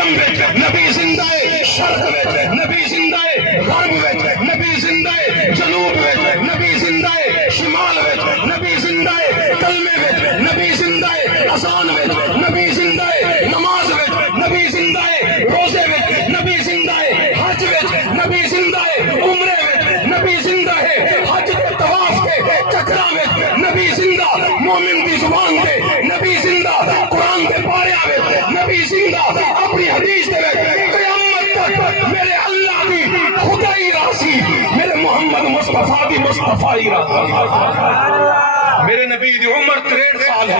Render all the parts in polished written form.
اعظم وچ نبی زندہ ہے، شرق وچ نبی زندہ ہے، غرب وچ نبی زندہ ہے، جنوب وچ نبی زندہ ہے، شمال وچ نبی زندہ ہے، کلمے وچ نبی زندہ ہے، اذان وچ نبی زندہ ہے، نماز وچ نبی زندہ ہے، روزے وچ نبی زندہ ہے، حج وچ نبی زندہ ہے، عمرے وچ نبی زندہ ہے، حج کے طواف کے چکرا وچ نبی زندہ، مومن دی زبان تے نبی زندہ، قرآن دے پاریاں وچ نبی زندہ، اپنی حدیث دے وچ قیامت تک میرے اللہ دی خدائی راسی، میرے محمد مصطفیٰ دی مصطفیٰ راسی۔ میرے نبی دی عمر 63 سال ہے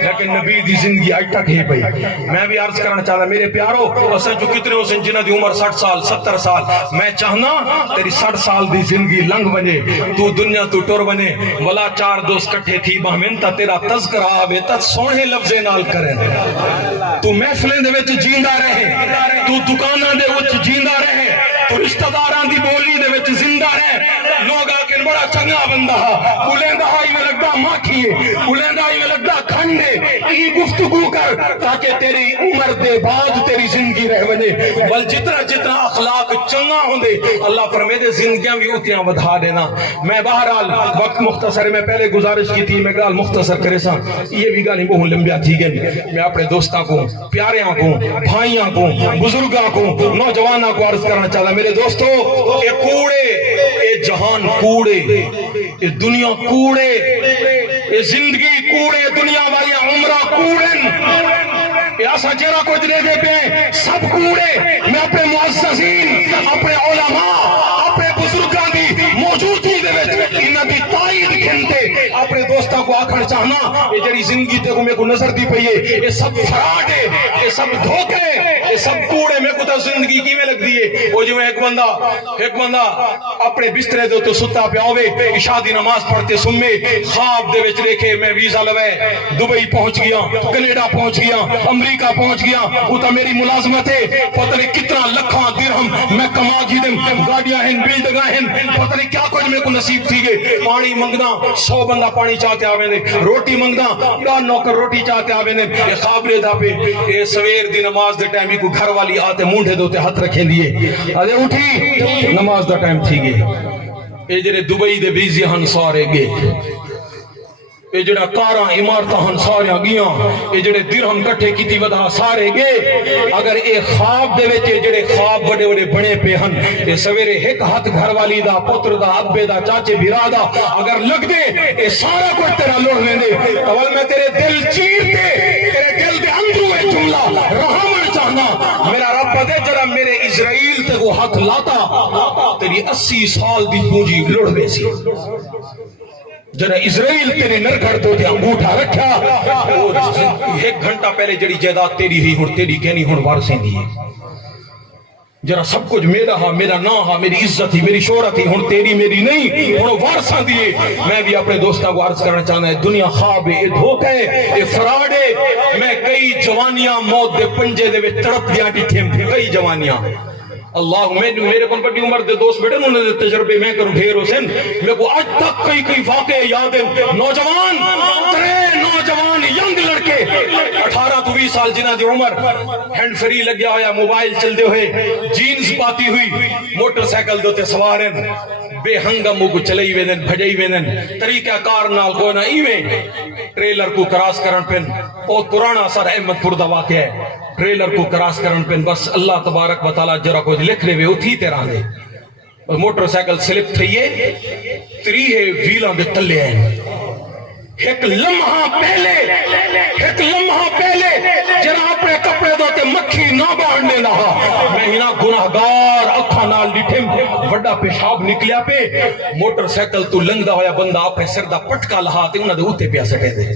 لیکن نبی دی زندگی آج تک ہی پئی۔ میں بھی عرض کرنا چاہتا میرے پیارو، اساں جو کتنے اسن جنہ دی عمر 60 سال 70 سال، میں چاہنا تیری 60 سال دی زندگی لنگ بنے، تو دنیا تو ٹر بنے، ولا 4 دوست کٹھے تھی باہمن تا تیرا تذکرہ آوے تا سونے لفظے نال کریں، تو محفلیں دے وچ جیندہ رہے، تو دکاناں دے وچ جیندہ رہے، تو رشتہ داراں دی بولی دے وچ زندہ رہے۔ لوگ آکن بڑا چنگا بندہ ہا، بلیندا ہائی میں لگدا ماکھیے، بلیندا ہائی میں لگدا کھنڈے، ای گفتگو کر تاکہ تیری عمر دے بعد تیری زندگی رہ بنے، بل جتنا جتنا اخلاق چنگا ہوندے اللہ فرمے دے زندگیاں بھی اتیاں ودھا دینا۔ میں بہرحال وقت مختصر میں پہلے گزارش کی تھی، میں گال مختصر کرے سا، یہ بھی گالی بہت لمبیا تھی گئی۔ میں اپنے دوستاں کو، پیاریاں کو، بھائیاں کو، بزرگاں کو، نوجواناں کو عرض کرنا چاہتا میرے دوستو، اے کوڑے، اے جہان کوڑے، اے دنیا کوڑے، اے زندگی کوڑے، دنیا والی عمرہ کوڑن، اے آسا جیرہ کو جلے دے پہ سب کوڑے۔ میں اپنے معززین، اپنے علماء، اپنے بزرگاں دی موجودگی دے وچ انہاں دی تائید گھنتے اپنے دوستاں کو آکھنا چاہنا یہ جڑی زندگی تے کو میں کو نظر دی پئی ہے، یہ سب فراڈ ہے، یہ سب دھوکے، یہ سب کوڑے۔ میں کو تا زندگی کی میں لگ دی ہے وہ جو ایک بندہ اپنے بسترے دے تو ستا پہ ہوے، عشاء دی نماز پڑھتے سمے خواب دے وچ دیکھے میں ویزا لوے دبئی پہنچ گیا، کینیڈا پہنچ گیا، امریکہ پہنچ گیا، وہ تا میری ملازمت ہے، پتہ نہیں کتنا لکھاں درہم میں کما گی دم، گاڑیاں ہیں، بلڈنگاں ہیں، پتہ نہیں کیا کچھ میں کو نصیب تھی گئے۔ پانی منگنا 100 بندہ پانی چاہتے آوے دے، روٹی منگنا 10 نوکر روٹی چاہتے آوے دے۔ یہ خواب لے دا پہ یہ سویر دی نماز دے ٹائم کو گھر والی آتے مونڈے دوتے ہاتھ رکھیں دیئے، آدھے اٹھی نماز دا ٹائم تھی گئے۔ اے جڑے دبئی دے ویزے ہن سارے گئے، اے جڑا کاراں عمارتاں ہن سارے گیاں، اے جڑے درہم کٹھے کیتی ودا سارے گئے۔ اگر اے خواب دے وچ جڑے خواب بڑے بڑے بنے پہ ہن، اے سویرے ایک ہاتھ گھر والی دا، پتر دا، ابے دا، چاچے بھرا دا اگر لگ دے، اے سارا کچھ تیرا لوٹ لیندے۔ اول میں تیرے دل چیر دے، تیرے دل دے اندروں اے جملہ رحمن چاہنا، میرا رب دے جرا میرے اسرائیل تے وہ ہاتھ لاتا تیری 80 سال دی پونجی لڑ بے سی۔ جنہیں اسرائیل تیرے نرگھڑ تو دیا انگوٹھا رکھا، ایک گھنٹہ پہلے جڑی جائیداد تیری ہوئی ہون تیری کہنی ہون وارثیں دیئے، جرا سب کچھ میرا ہا، میرا نا ہا، میری عزت ہی، میری شہرت ہی، ہون تیری میری نہیں، ہون وارثاں دیئے۔ میں بھی اپنے دوستہ کو عرض کرنا چاہنا ہے، دنیا خواب ہے، یہ دھوکہ ہے، یہ فراڈ ہے۔ میں کئی جوانیاں موت دے پنجے دے وچ تڑپ دیاں ڈٹھیں، کئی جوانیاں اللہ میرے کون بڑی عمر دے دوست بیٹھے انہوں نے تجربے میں کروں ڈھیر حسین، میں کو آج تک کئی واقعے یاد ہیں۔ نوجوان 3 نوجوان ینگ لڑکے 18 تو 20 سال جنہ دی عمر، ہینڈ فری لگیا ہویا، موبائل چل دے ہوئے، جینز پاتی ہوئی، موٹر سائیکل دوتے سوارن، بے ہنگم کو چلئی ویندن، بھجئی ویندن، طریقہ کار نال کوئی نہ ایویں ٹریلر کو کراس کرن پن، بہت پرانا سر احمد پور دا واقعہ ہے، ٹریلر کو کراس کرن پن، بس اللہ تبارک و تعالی جرا کوئی لکھ لے وے اتھی تیران دے، موٹر سائیکل سلپ تھئیے 3 ویلان دے تلے ہیں۔ ایک لمحہ پہلے جرا اپنے کپڑے دوتے مکھی نہ باندھنے رہا، میں ہی نہ گناہگار اکھا نال ڈٹھم، وڈا پیشاب نکلیا پہ، موٹر سائیکل تو لنگدا ہویا بندہ اپنے سر دا پٹکا لہا تے انہاں دے اوتے پیا سٹے دے۔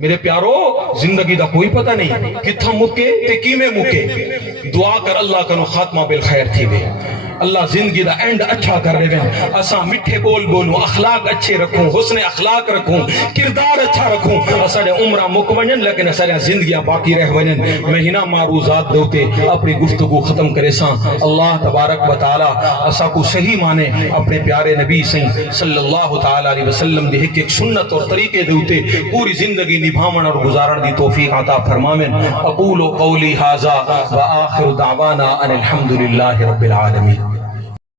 میرے پیارو زندگی دا کوئی پتہ نہیں کتھا مکے تے کیویں مکے، دعا کر اللہ کنو خاتمہ بالخیر تھی وے۔ اللہ زندگی دا اینڈ اچھا کر رہے ہیں، اساں میٹھے بول بولوں، اخلاق اچھے رکھوں، حسن اخلاق رکھوں، کردار اچھا رکھوں، اساڑے عمرہ مک ونن لیکن اساڑے زندگیاں باقی رہ ونن۔ مہینہ معروضات دوتے اپنی گفتگو ختم کرے ساں۔ اللہ تبارک و تعالی اسا کو صحیح مانے اپنے پیارے نبی صلی اللہ تعالی علیہ وسلم دی ایک سنت اور طریقے دوتے پوری زندگی نبھاون اور گزارن دی توفیق عطا فرماویں۔ اقول قولی ھذا وآخر دعوانا ان الحمد للہ رب العالمین۔